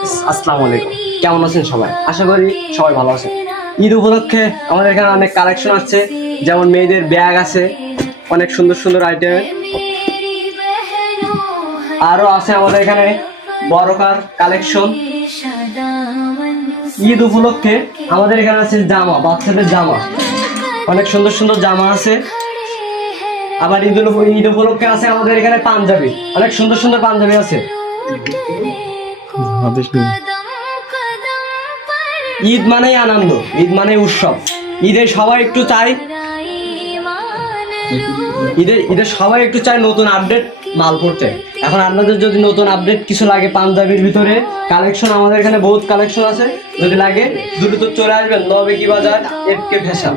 আসসালামু আলাইকুম, কেমন আছেন সবাই? আশা করি সবাই ভালো আছেন। ঈদ উপলক্ষে আমাদের এখানে অনেক কালেকশন আছে, যেমন মেয়েদের ব্যাগ আছে, অনেক সুন্দর সুন্দর আইটেম। আরো আছে আমাদের এখানে বড়কার কালেকশন। ঈদ উপলক্ষে আমাদের এখানে আছে জামা, বাচ্চাদের জামা, অনেক সুন্দর সুন্দর জামা আছে। আবার ঈদ উপলক্ষে আছে আমাদের এখানে পাঞ্জাবি, অনেক সুন্দর সুন্দর পাঞ্জাবি আছে। ঈদ মানেই আনন্দ, ঈদ মানে উৎসব। ঈদে সবাই একটু চাই ঈদের সবাই একটু চায় নতুন আপডেট মাল পড়তে। এখন আপনাদের যদি নতুন আপডেট কিছু লাগে পাঞ্জাবির ভিতরে কালেকশন, আমাদের এখানে বহুত কালেকশন আছে। যদি লাগে দ্রুত চলে আসবেন নবে কি বাজার FK ফ্যাশন।